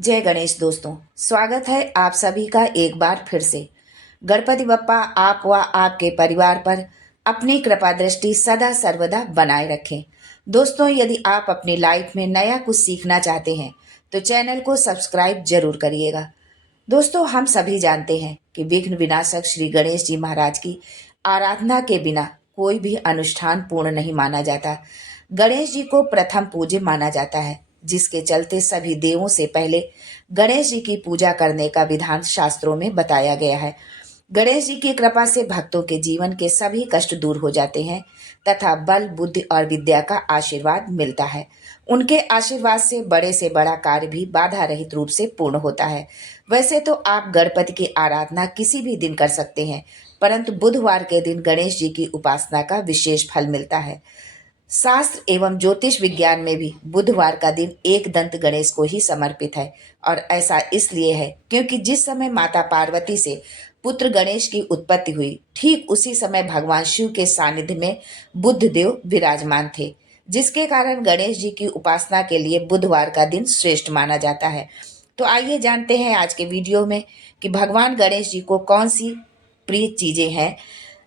जय गणेश दोस्तों, स्वागत है आप सभी का एक बार फिर से। गणपति बप्पा आप व आपके परिवार पर अपनी कृपा दृष्टि सदा सर्वदा बनाए रखें। दोस्तों, यदि आप अपनी लाइफ में नया कुछ सीखना चाहते हैं तो चैनल को सब्सक्राइब जरूर करिएगा। दोस्तों, हम सभी जानते हैं कि विघ्न विनाशक श्री गणेश जी महाराज की आराधना के बिना कोई भी अनुष्ठान पूर्ण नहीं माना जाता। गणेश जी को प्रथम पूज्य माना जाता है, जिसके चलते सभी देवों से पहले गणेश जी की पूजा करने का विधान शास्त्रों में बताया गया है। गणेश जी की कृपा से भक्तों के जीवन के सभी कष्ट दूर हो जाते हैं तथा बल, बुद्धि और विद्या का आशीर्वाद मिलता है। उनके आशीर्वाद से बड़ा कार्य भी बाधा रहित रूप से पूर्ण होता है। वैसे तो आप गणपति की आराधना किसी भी दिन कर सकते हैं, परंतु बुधवार के दिन गणेश जी की उपासना का विशेष फल मिलता है। शास्त्र एवं ज्योतिष विज्ञान में भी बुधवार का दिन एक दंत गणेश को ही समर्पित है, और ऐसा इसलिए है क्योंकि जिस समय माता पार्वती से पुत्र गणेश की उत्पत्ति हुई, ठीक उसी समय भगवान शिव के सानिध्य में बुद्ध देव विराजमान थे, जिसके कारण गणेश जी की उपासना के लिए बुधवार का दिन श्रेष्ठ माना जाता है। तो आइए जानते हैं आज के वीडियो में कि भगवान गणेश जी को कौन सी प्रिय चीजें हैं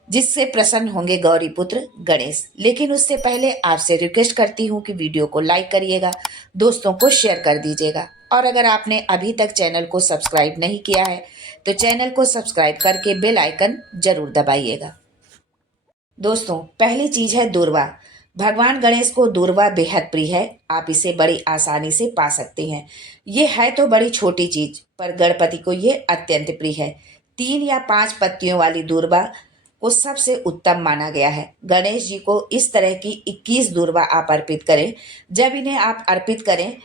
जिससे प्रसन्न होंगे गौरी पुत्र गणेश। लेकिन उससे पहले आपसे रिक्वेस्ट करती हूँ कि वीडियो को लाइक करिएगा, दोस्तों को शेयर कर दीजिएगा, और अगर आपने अभी तक चैनल को सब्सक्राइब नहीं किया है तो चैनल को सब्सक्राइब करके बेल आइकन जरूर दबाइएगा। दोस्तों, पहली चीज है दूर्वा। भगवान गणेश को दूर्वा बेहद प्रिय है। आप इसे बड़ी आसानी से पा सकते हैं। ये है तो बड़ी छोटी चीज, पर गणपति को ये अत्यंत प्रिय है। 3 या 5 पत्तियों वाली दूर्वा को सबसे उत्तम माना गया है। गणेश जी को इस तरह की 21 दूर्वा आप अर्पित करें। जब इन्हें आप अर्पित करें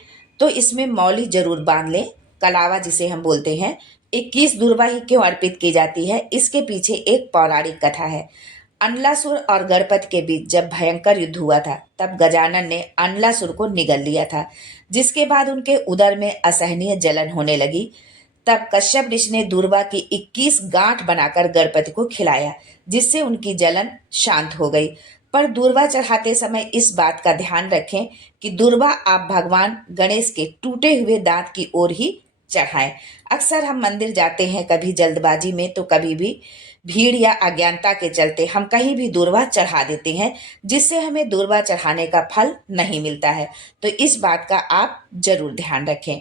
तो इसमें मौली जरूर बांध लें, कलावा जिसे हम बोलते हैं। 21 दूर्वा ही क्यों अर्पित की जाती है, इसके पीछे एक पौराणिक कथा है। अनलासुर और गणपति के बीच जब भयंकर युद्ध हुआ था, तब गजानन ने अनलासुर को निगल लिया था, जिसके बाद उनके उदर में असहनीय जलन होने लगी। तब कश्यप ऋषि ने दूर्वा की 21 गांठ बनाकर गणपति को खिलाया, जिससे उनकी जलन शांत हो गई। पर दूर्वा चढ़ाते समय इस बात का ध्यान रखें कि दूर्वा आप भगवान गणेश के टूटे हुए दांत की ओर ही चढ़ाएं। अक्सर हम मंदिर जाते हैं, कभी जल्दबाजी में तो कभी भी भीड़ या अज्ञानता के चलते हम कहीं भी दूर्वा चढ़ा देते हैं, जिससे हमें दूर्वा चढ़ाने का फल नहीं मिलता है। तो इस बात का आप जरूर ध्यान रखें।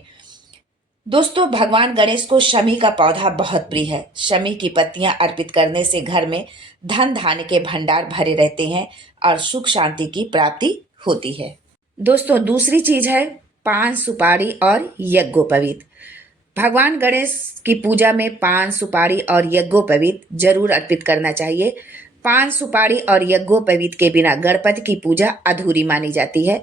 दोस्तों, भगवान गणेश को शमी का पौधा बहुत प्रिय है। शमी की पत्तियां अर्पित करने से घर में धन धान्य के भंडार भरे रहते हैं और सुख शांति की प्राप्ति होती है। दोस्तों, दूसरी चीज है पान, सुपारी और यज्ञोपवीत। भगवान गणेश की पूजा में पान, सुपारी और यज्ञोपवीत जरूर अर्पित करना चाहिए। पान, सुपारी और यज्ञोपवीत के बिना गणपति की पूजा अधूरी मानी जाती है।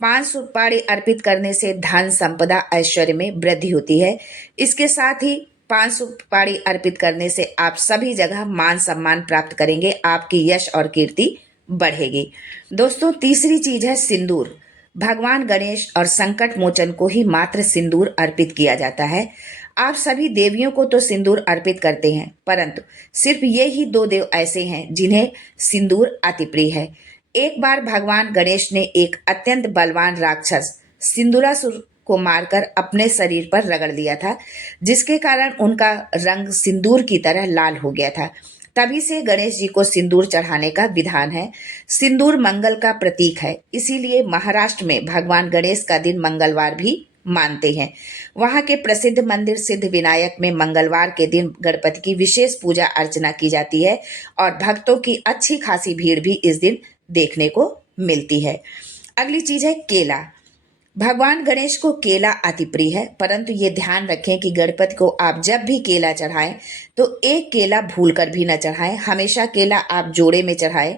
पान, सुपारी अर्पित करने से धन, संपदा, ऐश्वर्य में वृद्धि होती है। इसके साथ ही पान, सुपारी अर्पित करने से आप सभी जगह मान सम्मान प्राप्त करेंगे, आपकी यश और कीर्ति बढ़ेगी। दोस्तों, तीसरी चीज है सिंदूर। भगवान गणेश और संकट मोचन को ही मात्र सिंदूर अर्पित किया जाता है। आप सभी देवियों को तो सिंदूर अर्पित करते हैं, परंतु सिर्फ ये ही 2 देव ऐसे हैं जिन्हें सिंदूर अति प्रिय है। एक बार भगवान गणेश ने एक अत्यंत बलवान राक्षस सिंदूरासुर को मारकर अपने शरीर पर रगड़ दिया था, जिसके कारण उनका रंग सिंदूर की तरह लाल हो गया था। तभी से गणेश जी को सिंदूर चढ़ाने का विधान है। सिंदूर मंगल का प्रतीक है, इसीलिए महाराष्ट्र में भगवान गणेश का दिन मंगलवार भी मानते हैं। वहां के प्रसिद्ध मंदिर सिद्ध विनायक में मंगलवार के दिन गणपति की विशेष पूजा अर्चना की जाती है, और भक्तों की अच्छी खासी भीड़ भी इस दिन देखने को मिलती है। अगली चीज है केला। भगवान गणेश को केला अति प्रिय है, परंतु ये ध्यान रखें कि गणपति को आप जब भी केला चढ़ाएं तो एक केला भूलकर भी न चढ़ाएं। हमेशा केला आप जोड़े में चढ़ाएं।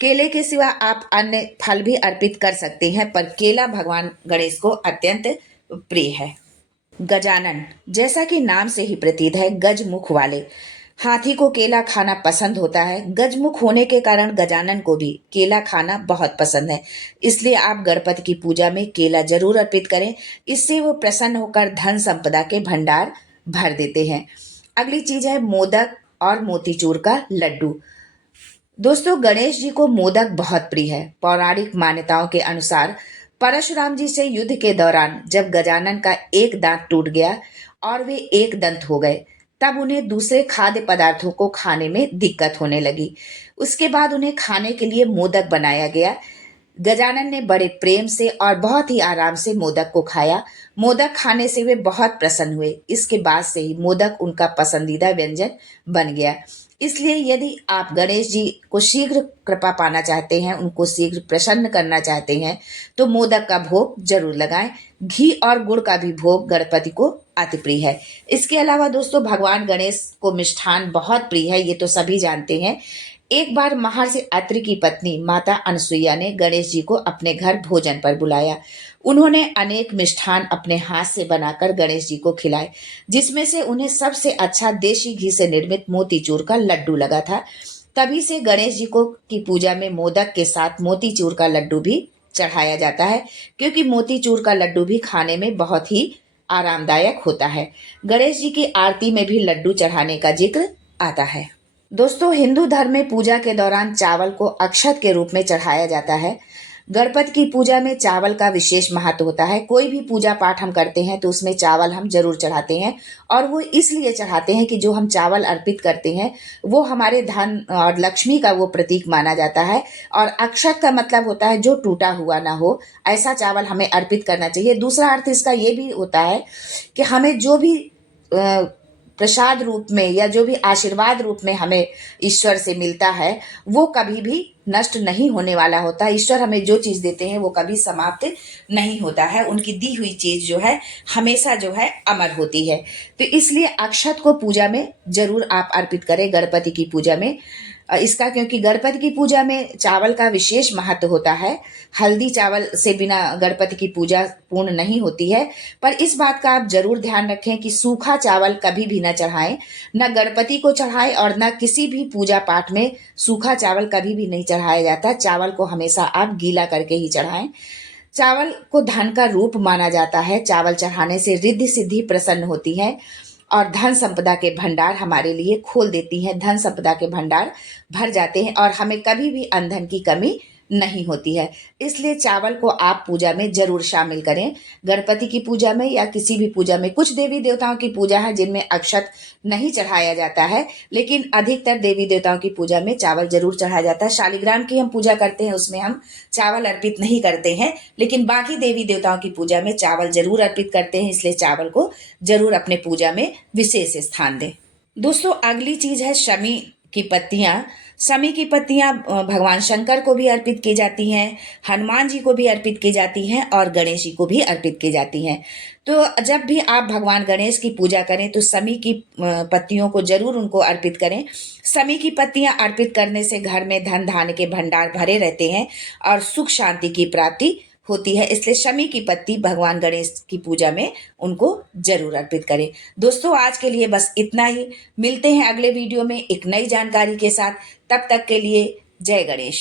केले के सिवा आप अन्य फल भी अर्पित कर सकते हैं, पर केला भगवान गणेश को अत्यंत प्रिय है। गजानन, जैसा कि नाम से ही प्रतीत है, गज मुख वाले हाथी को केला खाना पसंद होता है। गजमुख होने के कारण गजानन को भी केला खाना बहुत पसंद है। इसलिए आप गणपति की पूजा में केला जरूर अर्पित करें, इससे वो प्रसन्न होकर धन संपदा के भंडार भर देते हैं। अगली चीज है मोदक और मोतीचूर का लड्डू। दोस्तों, गणेश जी को मोदक बहुत प्रिय है। पौराणिक मान्यताओं के अनुसार परशुराम जी से युद्ध के दौरान जब गजानन का एक दांत टूट गया और वे एक दंत हो गए, तब उन्हें दूसरे खाद्य पदार्थों को खाने में दिक्कत होने लगी। उसके बाद उन्हें खाने के लिए मोदक बनाया गया। गजानन ने बड़े प्रेम से और बहुत ही आराम से मोदक को खाया। मोदक खाने से वे बहुत प्रसन्न हुए। इसके बाद से ही मोदक उनका पसंदीदा व्यंजन बन गया। इसलिए यदि आप गणेश जी को शीघ्र कृपा पाना चाहते हैं, उनको शीघ्र प्रसन्न करना चाहते हैं, तो मोदक का भोग जरूर लगाएं। घी और गुड़ का भी भोग गणपति को अति प्रिय है। इसके अलावा दोस्तों, भगवान गणेश को मिष्ठान बहुत प्रिय है, ये तो सभी जानते हैं। एक बार महर्षि अत्रि की पत्नी माता अनसुईया ने गणेश जी को अपने घर भोजन पर बुलाया। उन्होंने अनेक मिष्ठान अपने हाथ से बनाकर गणेश जी को खिलाए, जिसमें से उन्हें सबसे अच्छा देशी घी से निर्मित मोतीचूर का लड्डू लगा था। तभी से गणेश जी को की पूजा में मोदक के साथ मोतीचूर का लड्डू भी चढ़ाया जाता है, क्योंकि मोतीचूर का लड्डू भी खाने में बहुत ही आरामदायक होता है। गणेश जी की आरती में भी लड्डू चढ़ाने का जिक्र आता है। दोस्तों, हिंदू धर्म में पूजा के दौरान चावल को अक्षत के रूप में चढ़ाया जाता है। गणपति की पूजा में चावल का विशेष महत्व होता है। कोई भी पूजा पाठ हम करते हैं तो उसमें चावल हम जरूर चढ़ाते हैं, और वो इसलिए चढ़ाते हैं कि जो हम चावल अर्पित करते हैं वो हमारे धन और लक्ष्मी का वो प्रतीक माना जाता है। और अक्षत का मतलब होता है जो टूटा हुआ ना हो, ऐसा चावल हमें अर्पित करना चाहिए। दूसरा अर्थ इसका ये भी होता है कि हमें जो भी प्रसाद रूप में या जो भी आशीर्वाद रूप में हमें ईश्वर से मिलता है वो कभी भी नष्ट नहीं होने वाला होता है। ईश्वर हमें जो चीज देते हैं वो कभी समाप्त नहीं होता है। उनकी दी हुई चीज जो है हमेशा जो है अमर होती है। तो इसलिए अक्षत को पूजा में जरूर आप अर्पित करें, गणपति की पूजा में। इसका क्योंकि गणपति की पूजा में चावल का विशेष महत्व होता है। हल्दी चावल से बिना गणपति की पूजा पूर्ण नहीं होती है। पर इस बात का आप जरूर ध्यान रखें कि सूखा चावल कभी भी न चढ़ाएं, न गणपति को चढ़ाएं और न किसी भी पूजा पाठ में सूखा चावल कभी भी नहीं चढ़ाया जाता। चावल को हमेशा आप गीला करके ही चढ़ाएं। चावल को धन का रूप माना जाता है। चावल चढ़ाने से रिद्धि सिद्धि प्रसन्न होती है और धन संपदा के भंडार हमारे लिए खोल देती हैं। धन संपदा के भंडार भर जाते हैं और हमें कभी भी अन्न की कमी नहीं होती है। इसलिए चावल को आप पूजा में जरूर शामिल करें। गणपति की पूजा में या किसी भी पूजा में, कुछ देवी देवताओं की पूजा है जिनमें अक्षत नहीं चढ़ाया जाता है, लेकिन अधिकतर देवी देवताओं की पूजा में चावल जरूर चढ़ाया जाता है। शालिग्राम की हम पूजा करते हैं, उसमें हम चावल अर्पित नहीं करते हैं, लेकिन बाकी देवी देवताओं की पूजा में चावल जरूर अर्पित करते हैं। इसलिए चावल को जरूर अपने पूजा में विशेष स्थान दें। दोस्तों, अगली चीज है शमी की पत्तियां। शमी की पत्तियां भगवान शंकर को भी अर्पित की जाती हैं, हनुमान जी को भी अर्पित की जाती हैं और गणेश जी को भी अर्पित की जाती हैं। तो जब भी आप भगवान गणेश की पूजा करें तो शमी की पत्तियों को जरूर उनको अर्पित करें। शमी की पत्तियां अर्पित करने से घर में धन धान्य के भंडार भरे रहते हैं और सुख शांति की प्राप्ति होती है। इसलिए शमी की पत्ती भगवान गणेश की पूजा में उनको जरूर अर्पित करें। दोस्तों, आज के लिए बस इतना ही। मिलते हैं अगले वीडियो में एक नई जानकारी के साथ। तब तक के लिए जय गणेश।